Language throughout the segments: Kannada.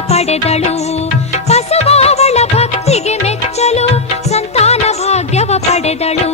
ಪಡೆದಳು. ಬಸವಾವಳ ಭಕ್ತಿಗೆ ಮೆಚ್ಚಲು ಸಂತಾನ ಭಾಗ್ಯವ ಪಡೆದಳು.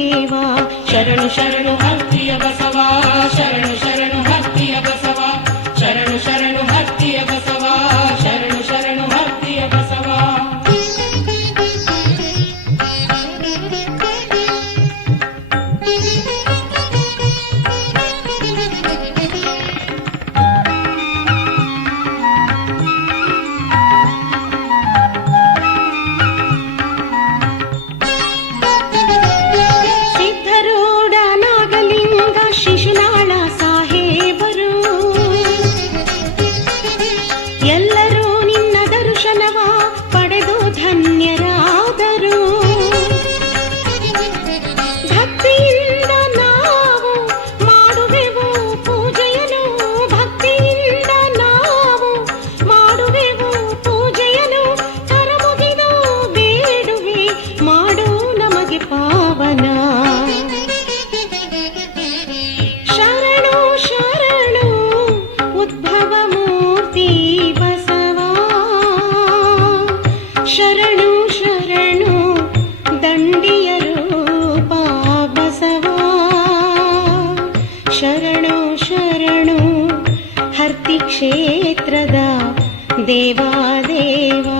देवा देवा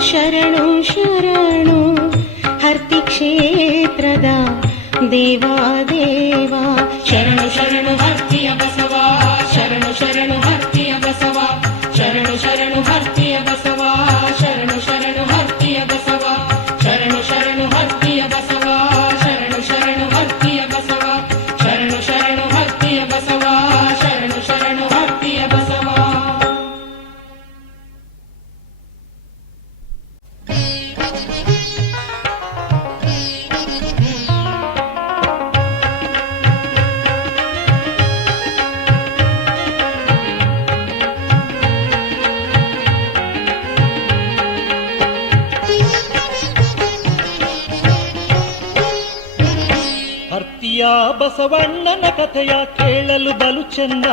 शरणो शरणो। हर्तिक्षेत्रदा देवा ಬಸವಣ್ಣನ ಕಥೆಯ ಕೇಳಲು ಬಲು ಚೆನ್ನ.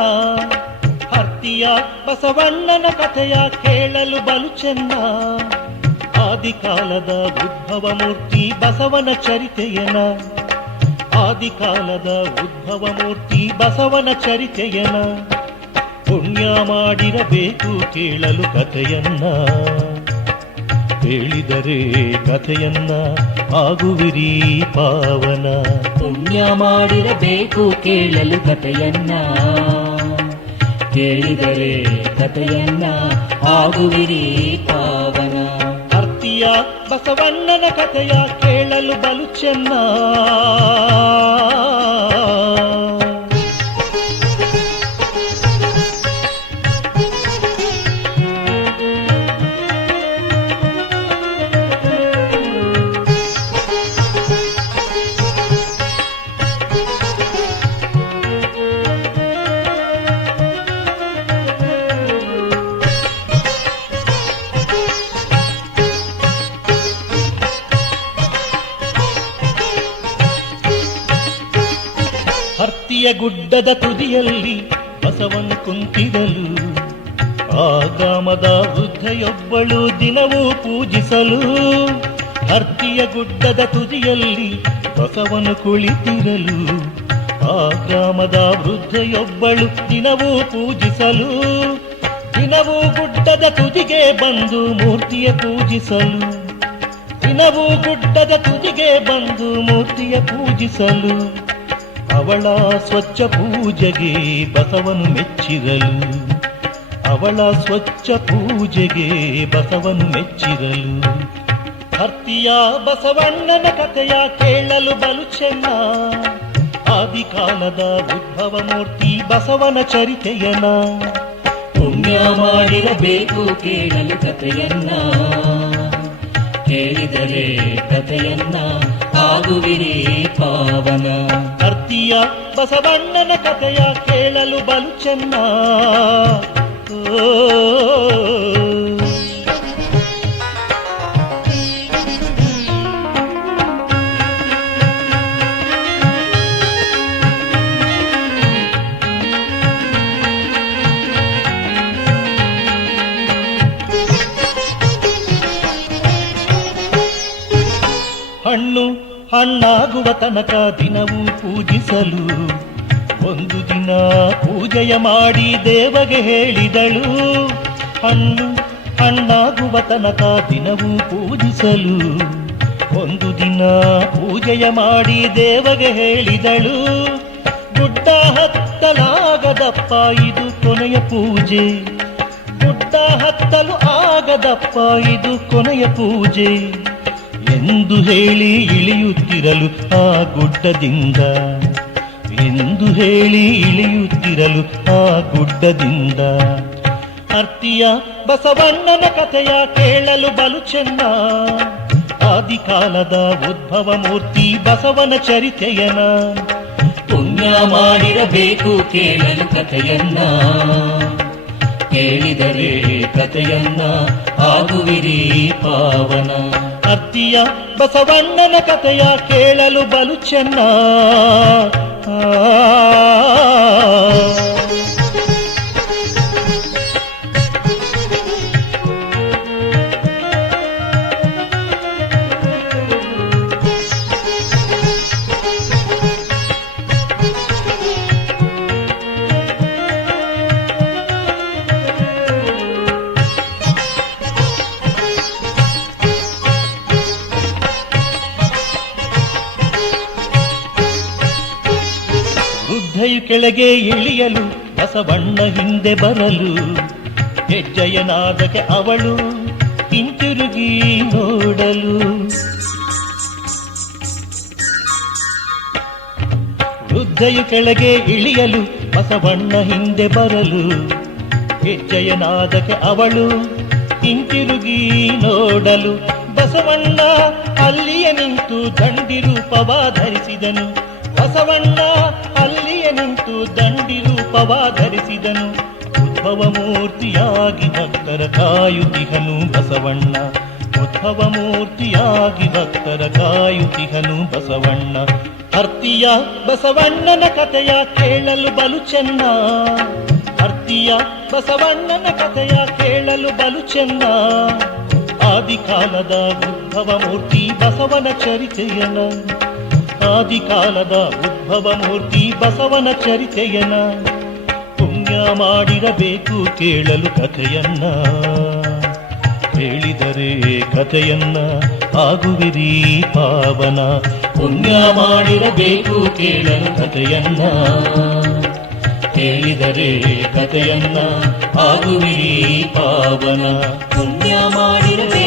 ಹರ್ತಿಯ ಬಸವಣ್ಣನ ಕಥೆಯ ಕೇಳಲು ಬಲು ಚೆನ್ನ. ಆದಿಕಾಲದ ಉದ್ಭವ ಮೂರ್ತಿ ಬಸವನ ಚರಿತೆಯನ? ಆದಿಕಾಲದ ಉದ್ಭವ ಮೂರ್ತಿ ಬಸವನ ಚರಿತೆಯನ? ಪುಣ್ಯ ಮಾಡಿರಬೇಕು ಕೇಳಲು ಕಥೆಯನ್ನ. ಕೇಳಿದರೆ ಕಥೆಯನ್ನ ಆಗುವಿರಿ ಪಾವನ. ಪುಣ್ಯ ಮಾಡಿರಬೇಕು ಕೇಳಲು ಕಥೆಯನ್ನ. ಕೇಳಿದರೆ ಕಥೆಯನ್ನ ಆಗುವಿರಿ ಪಾವನ. ಅರ್ತಿಯ ಬಸವಣ್ಣನ ಕಥೆಯ ಕೇಳಲು ಬಲು ಚೆನ್ನ. ಗುಡ್ಡದ ತುದಿಯಲ್ಲಿ ಬಸವನು ಕುಂತಿರಲು ಆ ಗ್ರಾಮದ ವೃದ್ಧೆಯೊಬ್ಬಳು ದಿನವೂ ಪೂಜಿಸಲು ಹರ್ತಿಯ ಗುಡ್ಡದ ತುದಿಯಲ್ಲಿ ಬಸವನು ಕುಳಿತಿರಲು. ಆ ಗ್ರಾಮದ ವೃದ್ಧೆಯೊಬ್ಬಳು ದಿನವೂ ಪೂಜಿಸಲು, ದಿನವೂ ಗುಡ್ಡದ ತುದಿಗೆ ಬಂದು ಮೂರ್ತಿಯ ಪೂಜಿಸಲು. ದಿನವೂ ಗುಡ್ಡದ ತುದಿಗೆ ಬಂದು ಮೂರ್ತಿಯ ಪೂಜಿಸಲು. ಅವಳ ಸ್ವಚ್ಛ ಪೂಜೆಗೆ ಬಸವನು ಮೆಚ್ಚಿರಲು. ಅವಳ ಸ್ವಚ್ಛ ಪೂಜೆಗೆ ಬಸವನು ಮೆಚ್ಚಿರಲು. ಭರ್ತಿಯ ಬಸವಣ್ಣನ ಕಥೆಯ ಕೇಳಲು ಬಲು ಚೆನ್ನ ಆದಿಕಾಲದ ಉದ್ಭವ ಮೂರ್ತಿ ಬಸವನ ಚರಿತೆಯನ ಪುಣ್ಯ ಮಾಡಿರಬೇಕು ಕೇಳಲು ಕಥೆಯನ್ನ. ಕೇಳಿದರೆ ಕಥೆಯನ್ನ ಆಗುವಿರಿ ಪಾವನ. ಕವಿಯ ಬಸವಣ್ಣನ ಕಥೆಯ ಕೇಳಲು ಬಲು ಚೆನ್ನ ಹಣ್ಣು ಹಣ್ಣಾಗುವ ತನಕ ದಿನವೂ ಪೂಜಿಸಲು. ಒಂದು ದಿನ ಪೂಜೆಯ ಮಾಡಿ ದೇವಗೆ ಹೇಳಿದಳು. ಹಣ್ಣು ಹಣ್ಣಾಗುವ ತನಕ ದಿನವೂ ಪೂಜಿಸಲು. ಒಂದು ದಿನ ಪೂಜೆಯ ಮಾಡಿ ದೇವಗೆ ಹೇಳಿದಳು. ಗುಡ್ಡ ಹತ್ತಲಾಗದಪ್ಪ, ಇದು ಕೊನೆಯ ಪೂಜೆ. ಗುಡ್ಡ ಹತ್ತಲು ಆಗದಪ್ಪ, ಇದು ಕೊನೆಯ ಪೂಜೆ. ಎಂದು ಹೇಳಿ ಇಳಿಯುತ್ತಿರಲು ಆ ಗುಡ್ಡದಿಂದ. ಎಂದು ಹೇಳಿ ಇಳಿಯುತ್ತಿರಲು ಆ ಗುಡ್ಡದಿಂದ. ಅರ್ತಿಯ ಬಸವಣ್ಣನ ಕಥೆಯ ಕೇಳಲು ಬಲು ಚೆನ್ನ. ಆದಿಕಾಲದ ಉದ್ಭವ ಮೂರ್ತಿ ಬಸವನ ಚರಿತೆಯನ. ಪುಣ್ಯ ಮಾಡಿರಬೇಕು ಕೇಳಲು ಕಥೆಯನ್ನ. ಕೇಳಿದರೆ ಕಥೆಯನ್ನ ಆಗುವಿರಿ ಪಾವನ. ಅತ್ತಿಯ ಬಸವಣ್ಣನ ಕಥೆಯ ಕೇಳಲು ಬಲು ಚೆನ್ನ. ವೃದ್ಧೆಯು ಕೆಳಗೆ ಇಳಿಯಲು ಬಸವಣ್ಣ ಹಿಂದೆ ಬರಲು. ಹೆಜ್ಜೆಯನಾದಕ್ಕೆ ಅವಳು ಹಿಂತಿರುಗಿ ನೋಡಲು. ವೃದ್ಧೆಯು ಕೆಳಗೆ ಇಳಿಯಲು ಬಸವಣ್ಣ ಹಿಂದೆ ಬರಲು. ಹೆಜ್ಜೆಯನಾದಕ್ಕೆ ಅವಳು ಹಿಂತಿರುಗಿ ನೋಡಲು. ಬಸವಣ್ಣ ಅಲ್ಲಿಯೇ ನಿಂತು ದಂಡಿ ರೂಪವ ಧರಿಸಿದನು ಬಸವಣ್ಣ ಅಲ್ಲಿಯೇ ನಿಂತು ದಂಡಿ ರೂಪವ ಧರಿಸಿದನು ಉದ್ಭವ ಮೂರ್ತಿಯಾಗಿ ಭಕ್ತರ ಕಾಯುತಿಹನು ಬಸವಣ್ಣ. ಉದ್ಭವ ಮೂರ್ತಿಯಾಗಿ ಭಕ್ತರ ಕಾಯುತಿಹನು ಬಸವಣ್ಣ. ಅರ್ತಿಯ ಬಸವಣ್ಣನ ಕಥೆಯ ಕೇಳಲು ಬಲು ಚೆನ್ನ. ಅರ್ತಿಯ ಬಸವಣ್ಣನ ಕಥೆಯ ಕೇಳಲು ಬಲು ಚೆನ್ನ. ಆದಿಕಾಲದ ಉದ್ಭವ ಮೂರ್ತಿ ಬಸವನ ಚರಿತೆಯನ. ಆದಿಕಾಲದ ಉದ್ಭವ ಮೂರ್ತಿ ಬಸವನ ಚರಿತೆಯನ ಪುಣ್ಯ ಮಾಡಿರಬೇಕು ಕೇಳಲು ಕಥೆಯನ್ನ. ಹೇಳಿದರೆ ಕಥೆಯನ್ನ ಆಗುವಿರಿ ಪಾವನ. ಪುಣ್ಯ ಮಾಡಿರಬೇಕು ಕೇಳಲು ಕಥೆಯನ್ನ. ಕೇಳಿದರೆ ಕಥೆಯನ್ನ ಆಗುವಿರಿ ಪಾವನ. ಪುಣ್ಯ ಮಾಡಿರಬೇಕು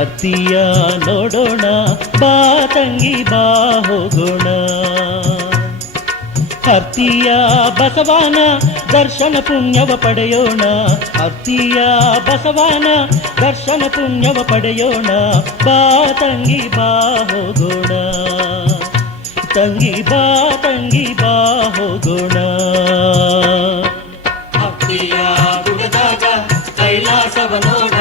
ಹತ್ತಿಯ ನೋಡೋಣ, ಬಾ ತಂಗಿ, ಬಾ ಹೋಗೋಣ. ಹತ್ತಿಯ ಬಸವನ ದರ್ಶನ ಪುಣ್ಯವ ಪಡೆಯೋಣ. ಹತ್ತಿಯ ಬಸವನ ದರ್ಶನ ಪುಣ್ಯವ ಪಡೆಯೋಣ. ಬಾ ತಂಗಿ, ಬಾ ಹೋಗೋಣ. ತಂಗಿ, ಬಾ ತಂಗಿ, ಬಾ ಹೋಗೋಣ. ಹತ್ತಿಯ ಗುಡದಾಗ ಕೈಲಾಸವ ನೋಡ.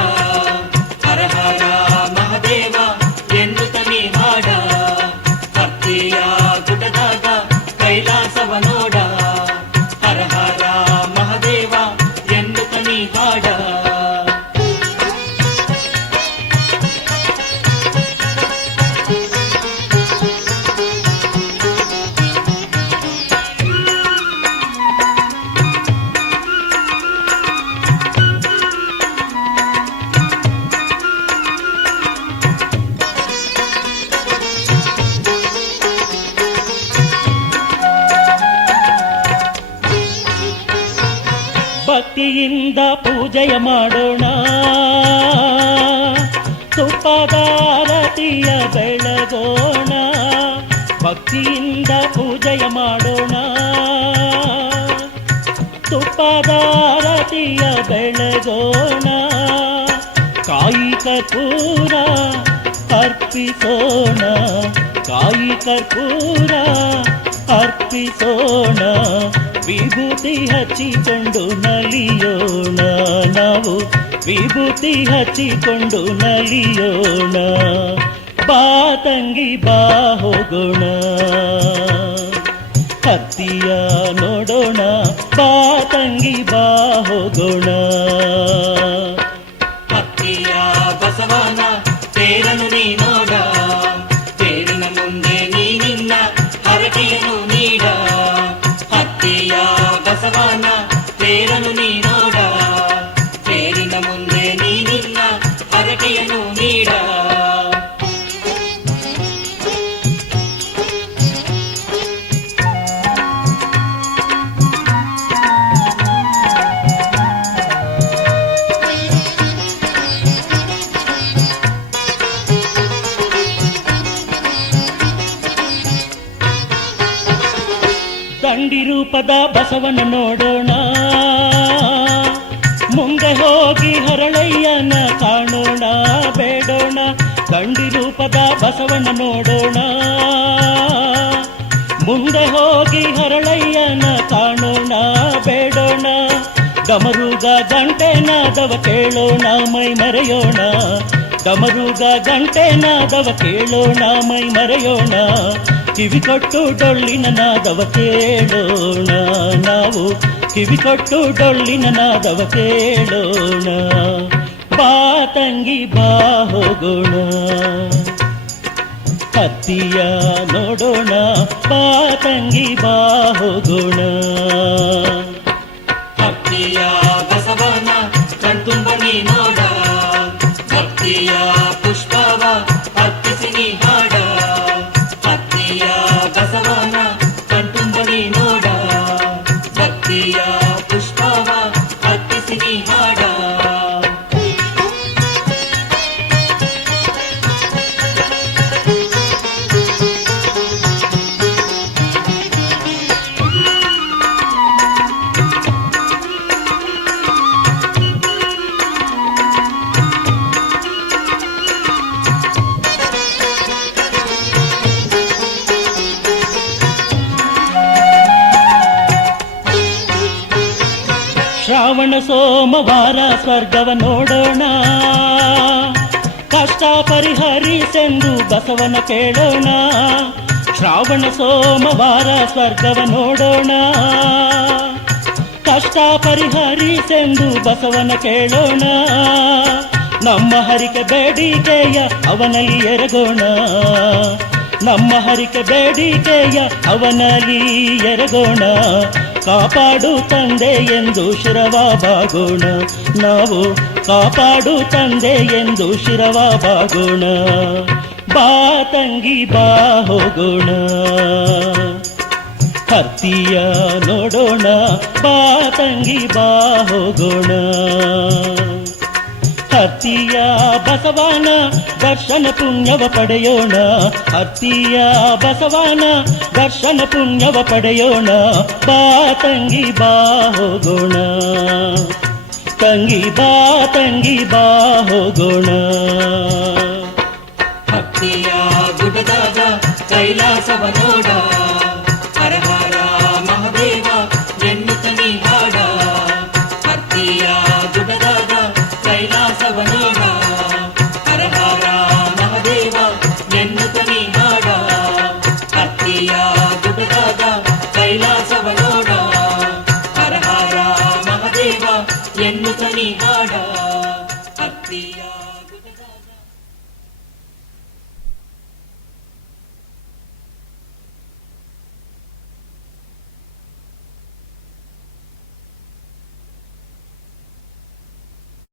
ಕಾಯಿ ಕರ್ಪೂರ ಅರ್ಪಿಸೋಣ ಕಾಯಿ ಕರ್ಪೂರ ಅರ್ಪಿಸೋಣ ವಿಭೂತಿ ಹಚ್ಚಿಕೊಂಡು ನಲಿಯೋಣ ನಾವು ವಿಭೂತಿ ಹಚ್ಚಿಕೊಂಡು ನಲಿಯೋಣ ಬಾ ತಂಗಿ ಬಾ ಹೋಗೋಣ ಹತ್ತಿಯ ನೋಡೋಣ ಬಾ ತಂಗಿ ಬಾ ಹೋಗೋಣ ರೂಪದ ಬಸವನ ನೋಡೋಣ. ಮುಂದೆ ಹೋಗಿ ಹರಳಯ್ಯನ ಕಾಣೋಣ, ಬೇಡೋಣ. ಕಂಡಿ ರೂಪದ ಬಸವನ ನೋಡೋಣ. ಮುಂದೆ ಹೋಗಿ ಹರಳಯ್ಯನ ಕಾಣೋಣ, ಬೇಡೋಣ. ಗಮರುಗ ಗಂಟೆ ನಾದವ ಕೇಳೋಣ, ಮೈ ಮರೆಯೋಣ. ಗಮರುಗ ಗಂಟೆ ನಾದವ ಕೇಳೋಣ, ಮೈ ಮರೆಯೋಣ. ಕಿವಿ ಕೊಟ್ಟು ಡೊಳ್ಳಿನ ನಾದವ ಕೇಳೋಣ ನಾವು ಕಿವಿ ಕೊಟ್ಟು ಡೊಳ್ಳಿನ ನಾದವ ಕೇಳೋಣ ಬಾ ತಂಗಿ, ಬಾ ಹೋಗೋಣ. ಹತ್ತಿಯ ನೋಡೋಣ. ಬಾ ತಂಗಿ, ಬಾ ಹೋಗೋಣ. ಭಕ್ತಿಯ ಬಸವನ ಕಣ್ತುಂಬ ನೀ ನೋಡ ಸೋಮವಾರ ಸ್ವರ್ಗವ ನೋಡೋಣ. ಕಷ್ಟ ಪರಿಹರಿಸೆಂದು ಬಸವನ ಕೇಳೋಣ. ಶ್ರಾವಣ ಸೋಮವಾರ ಸ್ವರ್ಗವ ನೋಡೋಣ. ಕಷ್ಟ ಪರಿಹರಿಸೆಂದು ಬಸವನ ಕೇಳೋಣ. ನಮ್ಮ ಹರಿಕೆ ಬೇಡಿಕೆಯ ಅವನಲ್ಲಿ ಎರಗೋಣ. ನಮ್ಮ ಹರಿಕೆ ಬೇಡಿಕೆಯ ಅವನಲ್ಲಿ ಎರಗೋಣ. ಕಾಪಾಡು ತಂದೆ ಎಂದು ಶಿರವ ಬಾಗೋಣ. ನಾವು ಕಾಪಾಡು ತಂದೆ ಎಂದು ಶಿರವ ಬಾಗೋಣ. ಬಾ ತಂಗಿ, ಬಾ ಹೋಗೋಣ. ಹತ್ತಿಯ ನೋಡೋಣ. ಬಾ ತಂಗಿ, ಬಾ ಹೋಗೋಣ. ಹತ್ತಿಯ ಬಸವನ, ದರ್ಶನ ಪುಣ್ಯವ ಪಡೆಯೋಣ. ಹತ್ತಿಯ ಬಸವನ, ದರ್ಶನ ಪುಣ್ಯವ ಪಡೆಯೋಣ. ಬಾ ತಂಗಿ, ಬಾ ಹೋಗೋಣ. ತಂಗಿ, ಬಾ ತಂಗಿ, ಬಾ ಹೋಗೋಣ. ಭಕ್ತಿಯ ಗುಡ್ಡದಾಗ ಕೈಲಾಸವ ನೋಡ.